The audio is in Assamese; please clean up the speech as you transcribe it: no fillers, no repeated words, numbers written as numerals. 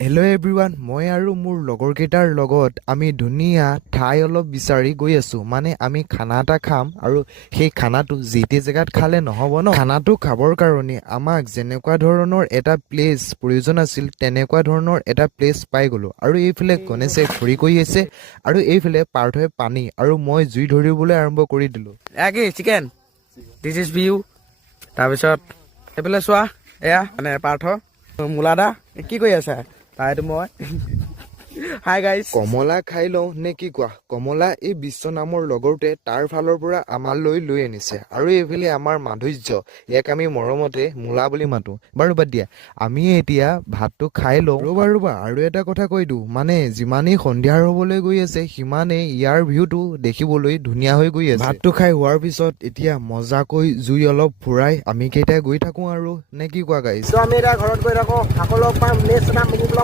হেল্ল' এভৰিৱান, মই আৰু মোৰ লগৰকেইটাৰ লগত আমি ধুনীয়া ঠাই অলপ বিচাৰি গৈ আছোঁ। মানে আমি খানা এটা খাম আৰু সেই খানাটো যি টি জেগাত খালে নহ'ব ন। খানাটো খাবৰ কাৰণে আমাক যেনেকুৱা ধৰণৰ এটা প্লেচ প্ৰয়োজন আছিল তেনেকুৱা ধৰণৰ এটা প্লেচ পাই গ'লোঁ। আৰু এইফালে গণেশে খৰি কৰি আছে আৰু এইফালে পাৰ্থই পানী আৰু মই জুই ধৰিবলৈ আৰম্ভ কৰি দিলোঁ। এয়া কি চিকেন দিছ ইজ ভিউ। তাৰপিছত এইফালে চোৱা, এয়া মানে পাৰ্থ মূলা দা কি কৰি আছে? তাইতো মই হাই গাইজ। কমলা খাই লওঁ নে কি কোৱা? কমলা এই বিশ্ব নামৰ লগৰটোৱে তাৰ ফালৰ পৰা আমালৈ লৈ আনিছে। আৰু এইফালে আমাৰ মাধুৰ্য, ইয়াক আমি মৰমতে মূলা বুলি মাতোঁ। বাৰু বাদ দিয়া, আমি এতিয়া ভাতটো খাই লওঁ। ৰ'বা আৰু এটা কথা কৈ দিওঁ, মানে যিমানেই সন্ধিয়া হ'বলৈ গৈ আছে সিমানেই ইয়াৰ ভিউটো দেখিবলৈ ধুনীয়া হৈ গৈ আছে। ভাতটো খাই হোৱাৰ পিছত এতিয়া মজাকৈ জুই অলপ ফুৰাই আমি কেইটাই গৈ থাকোঁ আৰু নে কি কোৱা গাইজ? আমি এতিয়া ঘৰত গৈ থাকোঁ, আকৌ লগ পাম নেক্সট এটা মিনি ব্লগ।